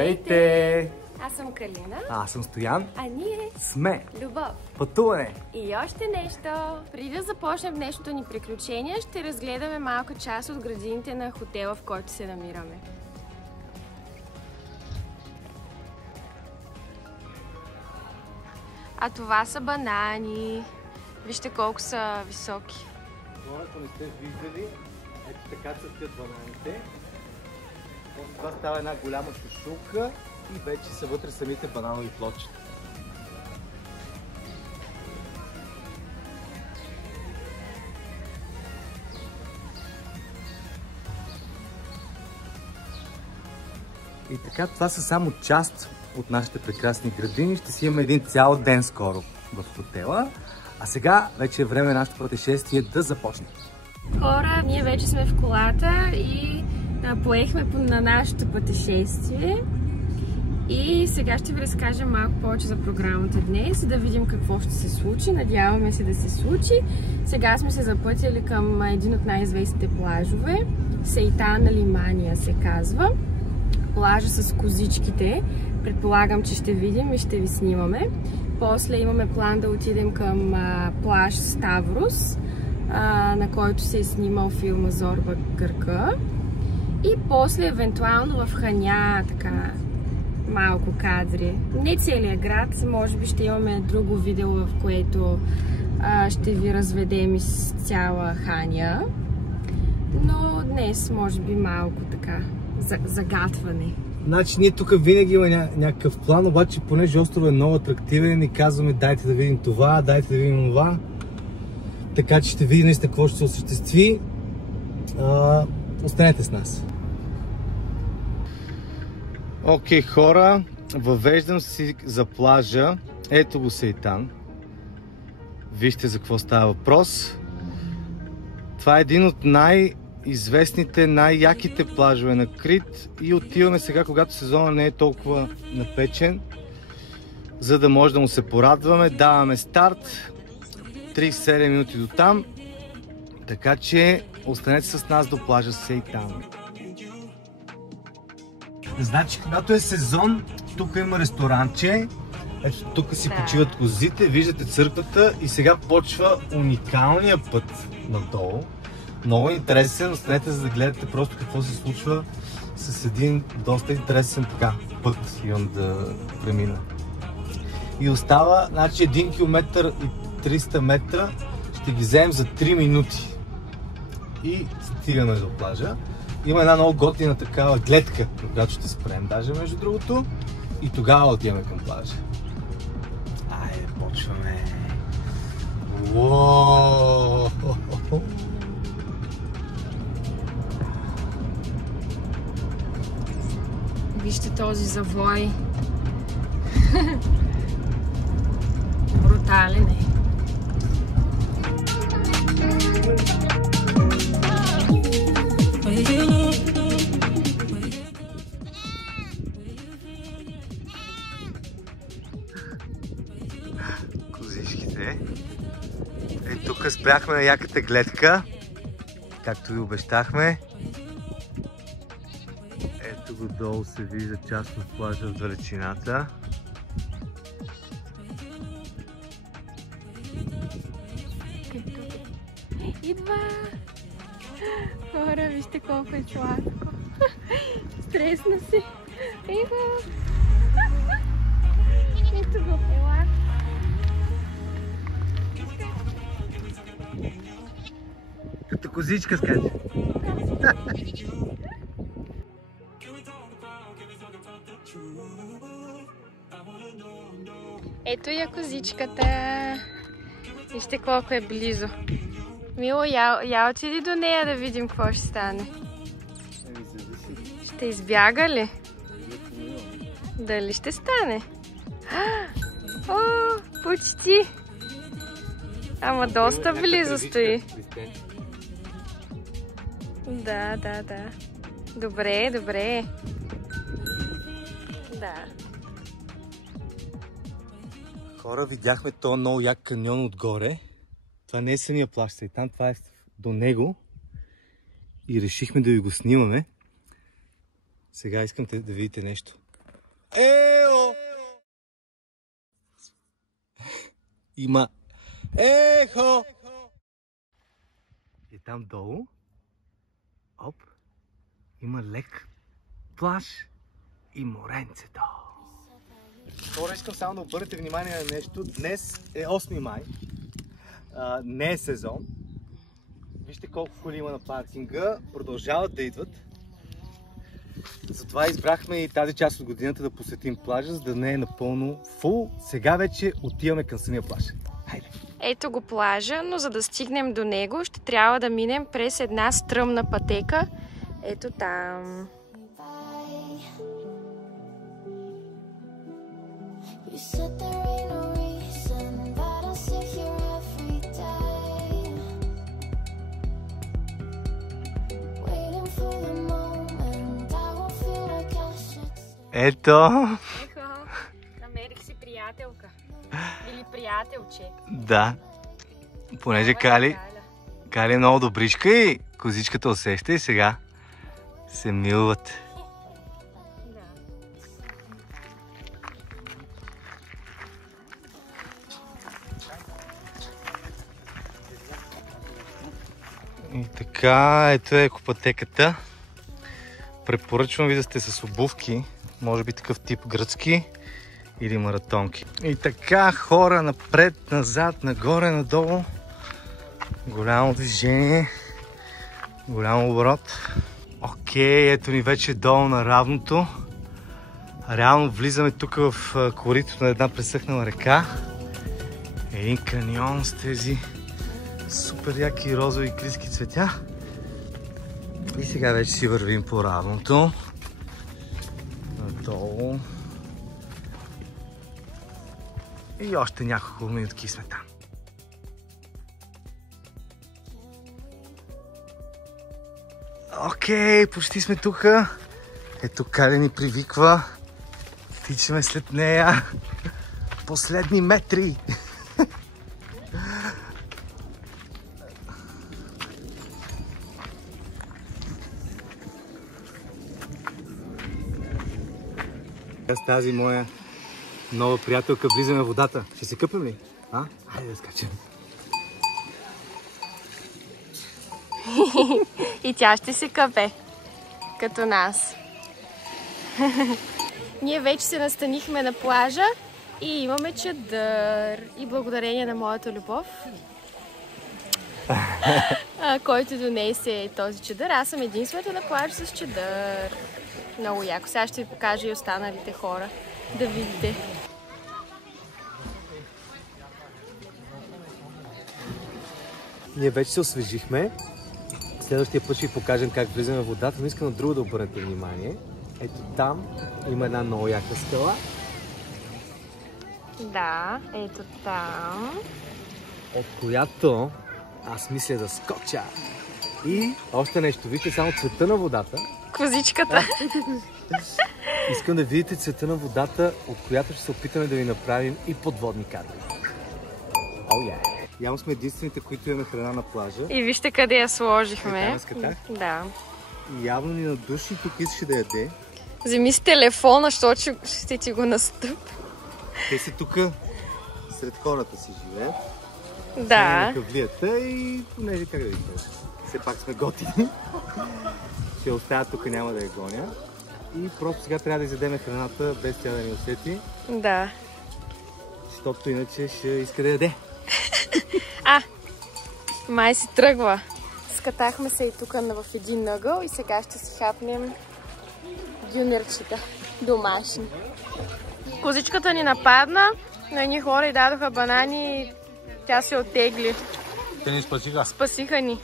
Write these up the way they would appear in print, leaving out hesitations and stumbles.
Здравейте! Аз съм Калина. Аз съм Стоян. А ние сме Любов. Пътуване. И още нещо. Преди да започнем днешното ни приключение, ще разгледаме малка част от градините на хотела, в който се намираме. А това са банани. Вижте колко са високи. Ако не сте виждали, ето така цъфтят бананите. После това става една голяма кошулка и вече са вътре самите бананови плочи. И така, това са само част от нашите прекрасни градини. Ще си имаме един цял ден скоро в хотела. А сега вече е време нашето пътешествие да започне. Хора, ние вече сме в колата и поехме на нашето пътешествие. И сега ще ви разкажа малко повече за програмата днес, да видим какво ще се случи. Надяваме се да се случи. Сега сме се запътили към един от най-известните плажове. Сейтана Лимания се казва. Плажа с козичките. Предполагам, че ще видим и ще ви снимаме. После имаме план да отидем към плаж Ставрос, на който се е снимал филма Зорба Гърка. И после евентуално в Ханя, така малко кадри. Не целият град, може би ще имаме друго видео, в което ще ви разведем из цяла Ханя. Но днес може би малко така загатване. Значи ние тук винаги има някакъв план, обаче понеже островът е много атрактивен и казваме дайте да видим това, дайте да видим това. Така че ще видим наистина какво ще се осъществи. Останете с нас. Окей, хора, въвеждам си за плажа. Ето го Сейтан. Вижте за какво става въпрос. Това е един от най-известните, най-яките плажове на Крит и отиваме сега, когато сезона не е толкова напечен, за да може да му се порадваме. Даваме старт. 37 минути до там. Така че останете с нас до плажа Сейтан. Значи, когато е сезон, тук има ресторанче. Ето тук си почиват козите, виждате църквата и сега почва уникалния път надолу. Много интересен, останете за да гледате просто какво се случва с един доста интересен път имам да премина. И остава, значи 1 км и 300 метра ще ги вземем за 3 минути. И стигаме до плажа. Има една много готина такава гледка, на която ще спрем даже между другото. И тогава отиваме към плажа. Айде, почваме. Уооо! Вижте този завой. Брутален е. Козичките. И тук спряхме на яката гледка, както ви обещахме. Ето го долу се вижда част от плажа в далечината. Идва! Хора, вижте колко е сладко. Стресна си. Идва! Ето го, ела. Като козичка скача. Ето я козичката. Вижте колко е близо. Мило, я отиди до нея да видим какво ще стане. Ще избяга ли? Дали ще стане? О, почти! Ама доста близо стои. Да. Добре. Да. Хора, видяхме този много як каньон отгоре. Това не е самия плаж Сейтан, това е до него. И решихме да ви го снимаме. Сега искам да видите нещо. Ео! Има ехо! И там долу, оп, има лек плаж и моренцето. Хора, искам само да обърнете внимание на нещо. Днес е 8 май. Не е сезон. Вижте колко коли има на паркинга. Продължават да идват. Затова избрахме и тази част от годината да посетим плажа, за да не е напълно фул. Сега вече отиваме към самия плаж. Хайде! Ето го плажа, но за да стигнем до него, ще трябва да минем през една стръмна пътека. Ето там. Ето! Намерих си приятелка. Или приятелче. Да. Понеже Кали е много добричка и козичката усеща и сега се милват. И така, ето е екопътеката. Препоръчвам ви да сте с обувки, може би такъв тип гръцки или маратонки. И така, хора, напред, назад, нагоре, надолу. Голямо движение, голям оборот. Окей, ето ни вече долу на равното. Реално влизаме тук в коритото на една пресъхнала река. Един каньон с тези супер яки розови клиски цветя. И сега вече си вървим по равното. Надолу. И още няколко минутки сме там. Окей, почти сме тук. Ето Кали ни привиква. Тичаме след нея. Последни метри. С тази моя нова приятелка влизаме в водата. Ще се къпем ли? А? Хайде да скачем. И тя ще се къпе. Като нас. Ние вече се настанихме на плажа и имаме чадър. И благодарение на моята любов, който донесе този чадър, аз съм единствената на плаж с чадър. Много яко. Сега ще ви покажа и останалите хора. Да видите. Ние вече се освежихме. Следващия път ще ви покажем как влизаме в водата, но искам на друго да обърнете внимание. Ето там има една много яка скала. Да, ето там. От която аз мисля да скоча. И още нещо. Вижте само цвета на водата. Козичката. Искам да видите цвета на водата, от която ще се опитаме да ви направим и подводни кадри. Явно сме единствените, които имаме храна на плажа. И вижте къде я сложихме. Да. И явно ни надуши, тук искаше да яде. Вземи си телефона, защото ще ти го настъп. Те са тук сред хората си живеят. Да. На кавлията и понеже как да ви кажа. Все пак сме готини. Ще оставя тук, няма да я гоня. И просто сега трябва да изядеме храната, без тя да ни усети. Да. Защото иначе ще иска да яде. Май си тръгва. Скатахме се и тук в един ъгъл и сега ще си хапнем дюнерчета домашни. Козичката ни нападна, на едни хора и дадоха банани и тя се оттегли. Те ни спасиха. Спасиха ни.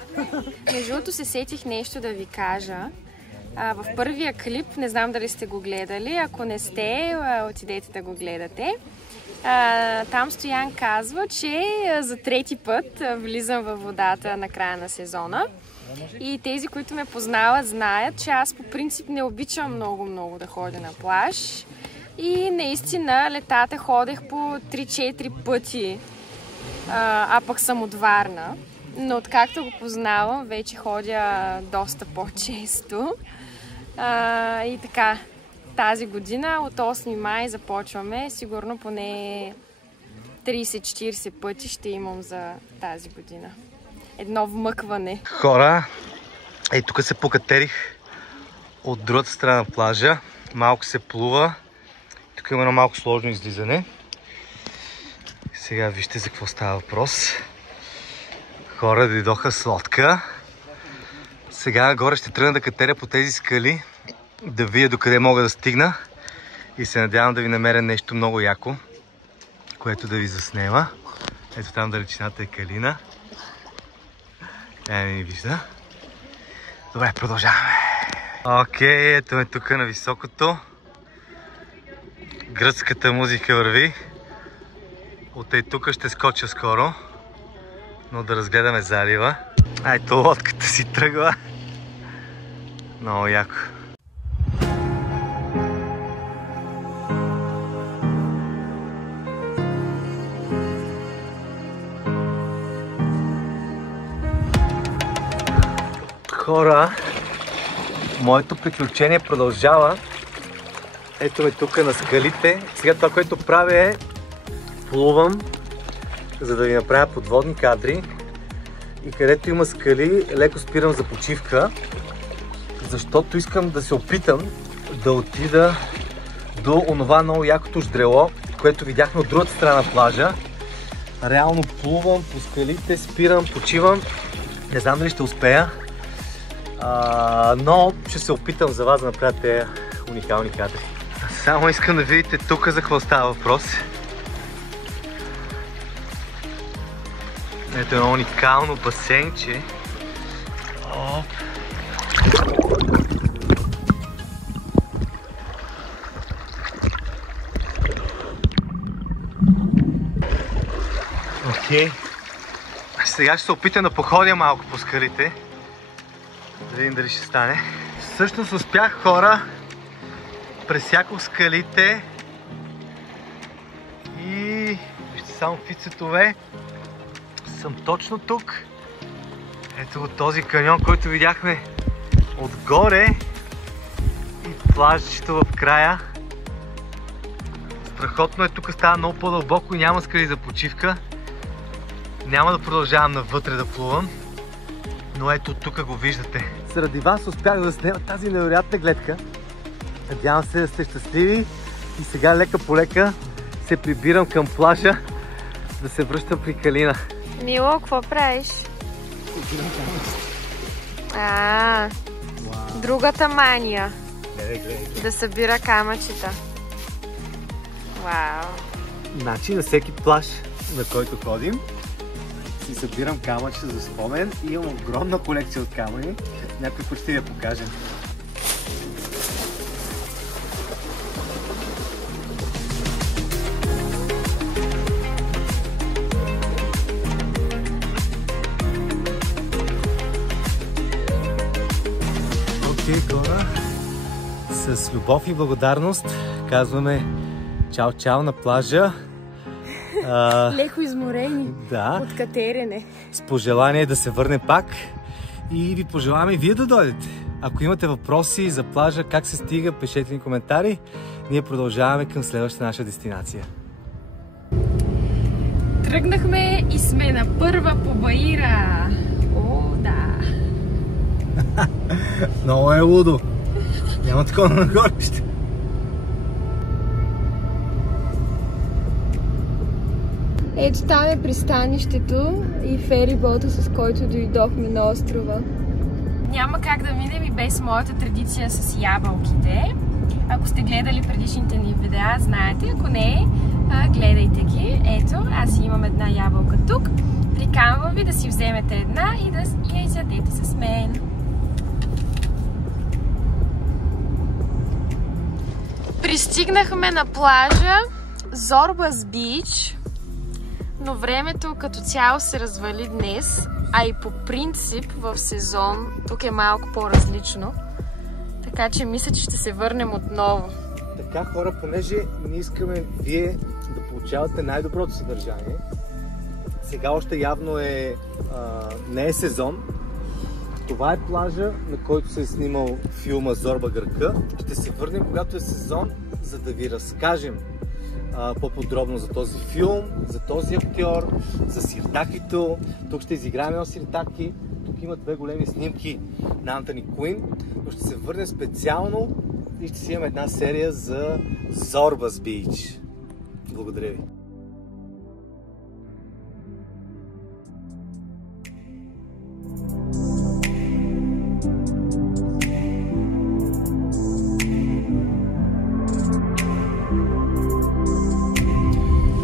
Между другото се сетих нещо да ви кажа. В първия клип, не знам дали сте го гледали, ако не сте, отидете да го гледате. Там Стоян казва, че за трети път влизам във водата на края на сезона. И тези, които ме познават, знаят, че аз по принцип не обичам много да ходя на плаж. И наистина летата ходех по 3-4 пъти, а пък съм от Варна. Но откакто го познавам, вече ходя доста по-често. И така, тази година. От 8 май започваме. Сигурно поне 30-40 пъти ще имам за тази година. Едно вмъкване. Хора, тук се покатерих от другата страна на плажа. Малко се плува. Тук има едно малко сложно излизане. Сега вижте за какво става въпрос. Хора дойдоха с лодка. Сега нагоре ще тръгна да катеря по тези скали, да видя докъде мога да стигна и се надявам да ви намеря нещо много яко, което да ви заснема. Ето там далечината е Калина. Не ми вижда. Добре, продължаваме. Окей, ето ме тук на високото. Гръцката музика върви. От тук ще скоча скоро, но да разгледаме залива. Ето лодката си тръгва. Много яко. Хора, моето приключение продължава. Ето ме тук на скалите. Сега това, което правя е плувам, за да ви направя подводни кадри. И където има скали, леко спирам за почивка, защото искам да се опитам да отида до онова много якото ждрело, което видяхме от другата страна на плажа. Реално плувам по скалите, спирам, почивам. Не знам дали ще успея, но ще се опитам за вас да направя тези уникални кадри. Само искам да видите тук за какво става въпрос. Ето едно уникално басейнче. Оп. Окей. Сега ще се опитам да походя малко по скалите. Да видим дали ще стане. Всъщност успях, хора. Пресякох скалите. И вижте само какви цветове. Съм точно тук. Ето от този каньон, който видяхме отгоре. И плажчето в края. Страхотно е, тук става много по-дълбоко и няма скали за почивка. Няма да продължавам навътре да плувам. Но ето тук го виждате. Заради вас успях да снимам тази невероятна гледка. Надявам се да сте щастливи. И сега лека по лека се прибирам към плажа да се връщам при Калина. Мило, какво правиш? Другата мания. Да събира камъчета. Вау! Значи на всеки плаж, на който ходим, си събирам камъчета за спомен и имам огромна колекция от камъни. Някой път ще ви я покажем. Хора, с любов и благодарност казваме чао-чао на плажа. Леко изморени от катерене. С пожелание да се върне пак и ви пожелаваме и вие да дойдете. Ако имате въпроси за плажа, как се стига, пишете ни коментари. Ние продължаваме към следващата наша дестинация. Тръгнахме и сме на първа по Баира. О, да! Много е лудо. Няма такова на горище. Ето там е пристанището и ферибота, с който дойдохме на острова. Няма как да минем и без моята традиция с ябълките. Ако сте гледали предишните ни видеа, знаете. Ако не, гледайте ги. Ето, аз имам една ябълка тук. Приканвам ви да си вземете една и да я изядете с мен. Пристигнахме на плажа Зорбас Бич, но времето като цяло се развали днес, а и по принцип в сезон тук е малко по-различно. Така че мисля, че ще се върнем отново. Така, хора, понеже ние искаме вие да получавате най-доброто съдържание, сега още явно не е сезон Това е плажа, на който се е снимал филма Зорба Гърка. Ще се върнем, когато е сезон, за да ви разкажем по-подробно за този филм, за този актьор, за сиртакито. Тук ще изиграем едно сиртаки. Тук има две големи снимки на Антони Куин, но ще се върнем специално и ще си имаме една серия за Зорбас Бич. Благодаря ви!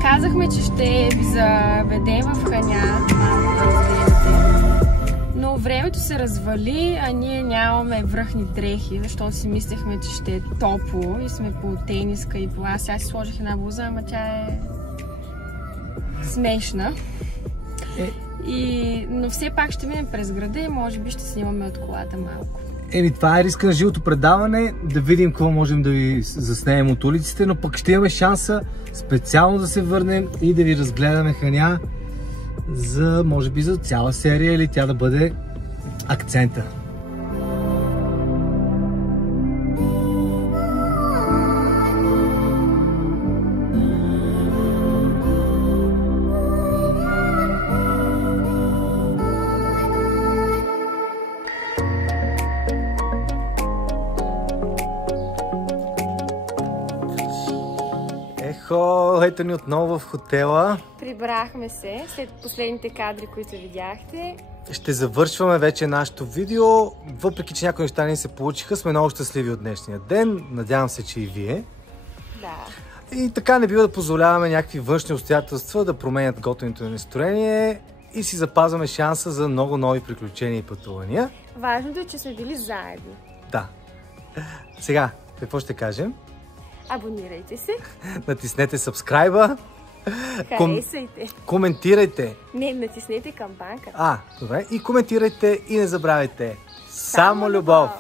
Казахме, че ще ви заведем в Ханя малко да разгледате, но времето се развали, а ние нямаме връхни дрехи, защото си мислехме, че ще е топло и сме по тениска и по... Аз сега си сложих една блуза, ама тя е смешна. Но все пак ще минем през града и може би ще снимаме от колата малко. Това е риска на живото предаване, да видим какво можем да ви заснемем от улиците, но пък ще имаме шанса специално да се върнем и да ви разгледаме Ханя за, може би, за цяла серия или тя да бъде акцента. Ето ни отново в хотела. Прибрахме се след последните кадри, които видяхте. Ще завършваме вече нашето видео. Въпреки че някои неща не се получиха, сме много щастливи от днешния ден. Надявам се, че и вие. Да. И така не бива да позволяваме някакви външни обстоятелства да променят готвенето на настроение и си запазваме шанса за много нови приключения и пътувания. Важното е, че сме били заедно. Да. Сега, какво ще кажем? Абонирайте се. Натиснете subscribe. Харесайте. Коментирайте. Не, натиснете камбанка. Добре. И коментирайте и не забравяйте. Само любов!